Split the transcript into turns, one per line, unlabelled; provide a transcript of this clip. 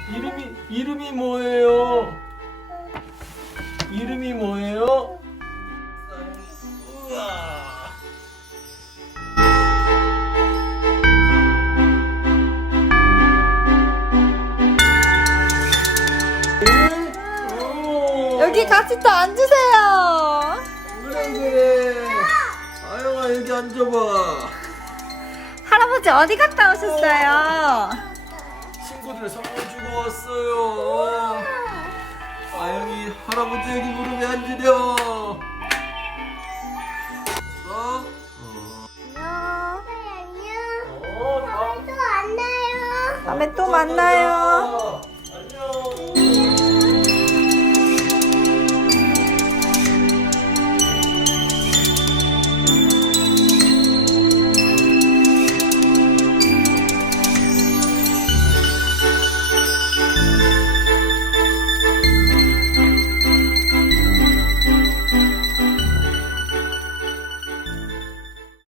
이름이 뭐예요? 이름이 뭐예요? 우와.
여기 같이 또 앉으세요.
그래. 아영아 여기 앉아봐.
할아버지 어디 갔다 오셨어요?
친구들 선물 주고 왔어요. 아영이 할아버지 여기 무릎에 앉으려.
안녕.
어,
다음에 또 만나요.